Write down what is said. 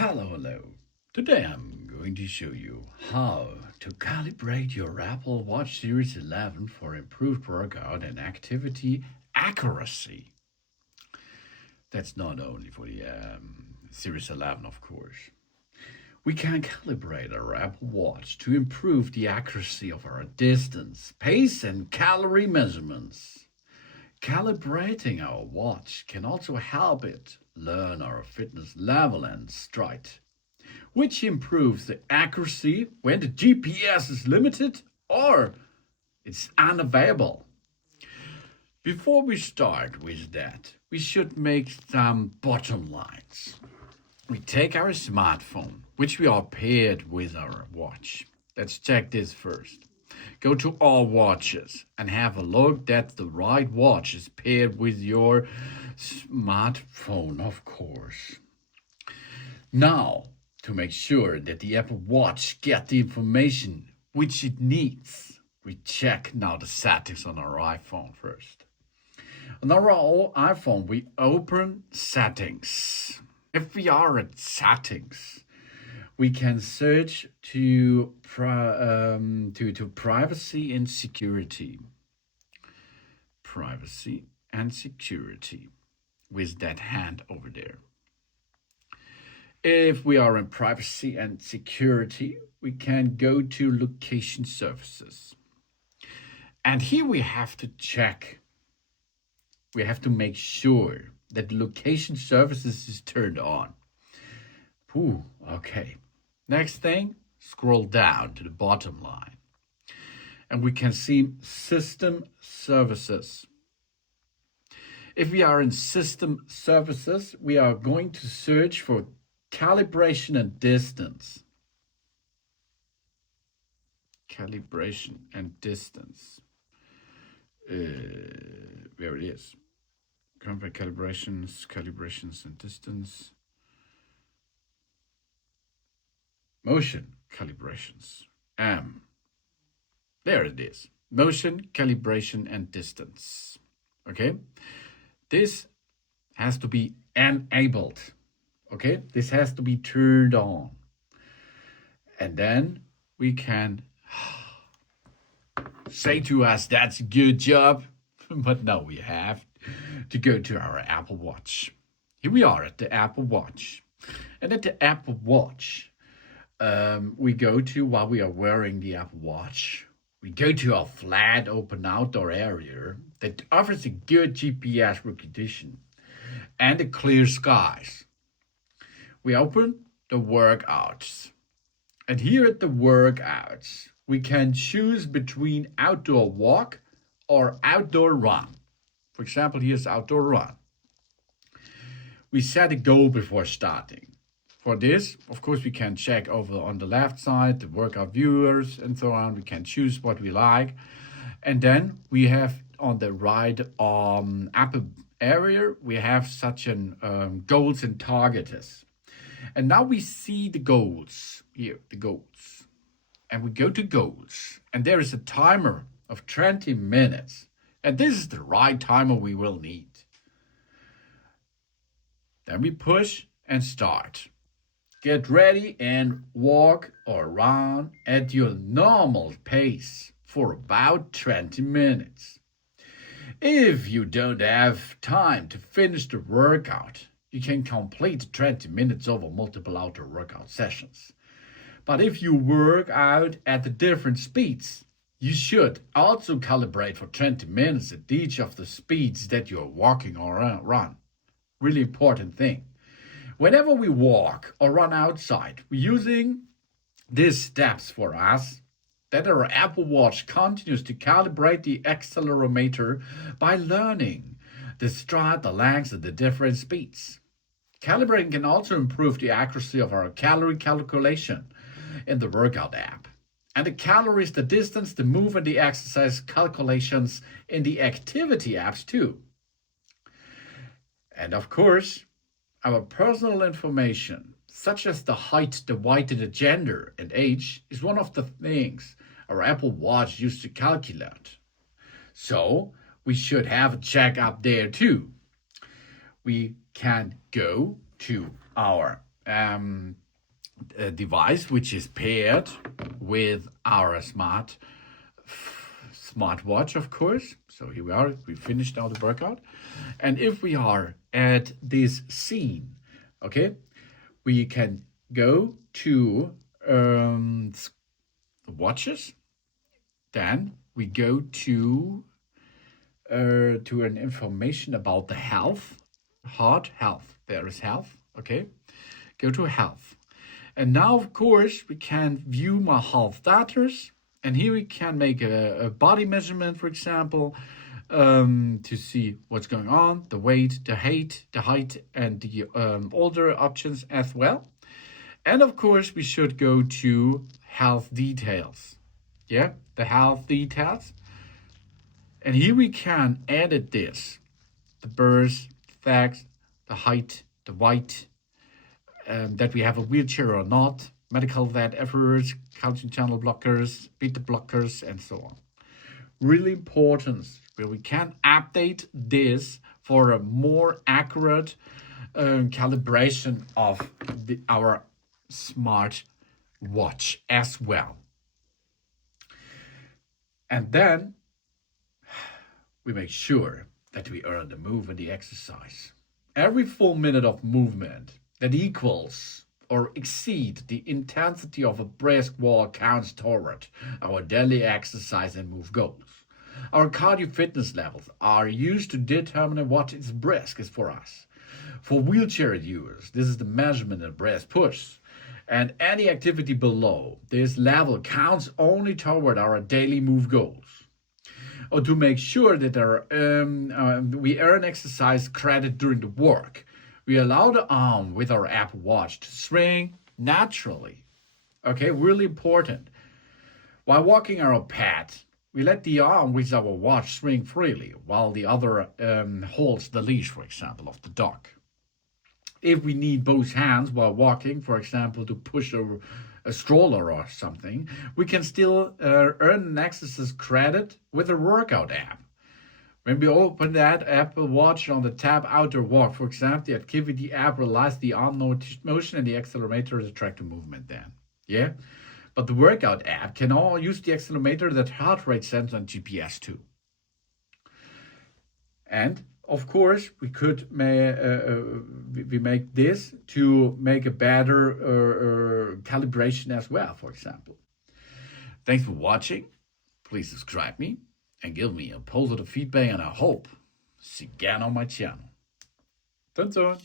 Hello. Today I'm going to show you how to calibrate your Apple Watch Series 11 for improved workout and activity accuracy. That's not only for the Series 11, of course. We can calibrate our Apple Watch to improve the accuracy of our distance, pace, and calorie measurements. Calibrating our watch can also help it learn our fitness level and stride, which improves the accuracy when the GPS is limited or it's unavailable. Before we start with that, we should make some bottom lines. We take our smartphone, which we are paired with our watch. Let's check this first. Go to all watches and have a look that the right watch is paired with your smartphone, of course. Now, to make sure that the Apple Watch gets the information which it needs, we check now the settings on our iPhone first. On our iPhone, we open settings. If we are at settings, we can search to privacy and security. Privacy and security with that hand over there. If we are in privacy and security, we can go to location services. And here we have to check. We have to make sure that location services is turned on. Okay. Next thing, scroll down to the bottom line. And we can see system services. If we are in system services, we are going to search for calibration and distance. Calibration and distance. There it is. Compare calibrations and distance. Motion calibrations. There it is. Motion, calibration, and distance. Okay? This has to be enabled. Okay? This has to be turned on. And then we can say to us, that's a good job. But now we have to go to our Apple Watch. Here we are at the Apple Watch. And at the Apple Watch, we go to, while we are wearing the Apple Watch, we go to a flat open outdoor area that offers a good GPS recognition and the clear skies. We open the workouts. And here at the workouts, we can choose between outdoor walk or outdoor run. For example, here's outdoor run. We set a goal before starting. For this, of course, we can check over on the left side, the workout viewers and so on. We can choose what we like. And then we have on the right upper area, we have such an goals and targets. And now we see the goals here, the goals. And we go to goals. And there is a timer of 20 minutes. And this is the right timer we will need. Then we push and start. Get ready and walk or run at your normal pace for about 20 minutes. If you don't have time to finish the workout, you can complete 20 minutes over multiple outdoor workout sessions. But if you work out at the different speeds, you should also calibrate for 20 minutes at each of the speeds that you're walking or run. Really important thing. Whenever we walk or run outside, we're using these steps for us that our Apple Watch continues to calibrate the accelerometer by learning the stride, the lengths, and the different speeds. Calibrating can also improve the accuracy of our calorie calculation in the workout app. And the calories, the distance, the move, and the exercise calculations in the activity apps too. And of course, our personal information, such as the height, the weight, and the gender and age, is one of the things our Apple Watch used to calculate. So we should have a check up there too. We can go to our device which is paired with our smartwatch, of course. So here we are, we finished now the workout. And if we are at this scene, okay, we can go to watches. Then we go to an information about the heart health. There is health, okay? Go to health. And now, of course, we can view my health data. And here we can make a body measurement, for example, to see what's going on, the weight, the height, and the older options as well. And of course, we should go to health details. Yeah, the health details. And here we can edit this, the birth, facts, the height, the weight, that we have a wheelchair or not, medical vet efforts, calcium channel blockers, beta blockers, and so on. Really important, where we can update this for a more accurate calibration of our smart watch as well. And then we make sure that we earn the move and the exercise. Every full minute of movement that equals or exceed the intensity of a brisk walk counts toward our daily exercise and move goals. Our cardio fitness levels are used to determine what is brisk is for us. For wheelchair users, this is the measurement of brisk push. And any activity below this level counts only toward our daily move goals. Or to make sure that we earn exercise credit during the work, we allow the arm with our Apple Watch to swing naturally. Okay, really important. While walking our pet, we let the arm with our watch swing freely while the other holds the leash, for example, of the dog. If we need both hands while walking, for example, to push a stroller or something, we can still earn an exercise credit with a workout app. When we open that Apple Watch on the tab Outdoor Walk, for example, the activity app relies the arm motion and the accelerometer to track the movement then. Yeah? But the workout app can all use the accelerometer, that heart rate sensor, and GPS too. And of course, we could we make this to make a better calibration as well, for example. Thanks for watching. Please subscribe me and give me a positive feedback, and I hope see you again on my channel. Done.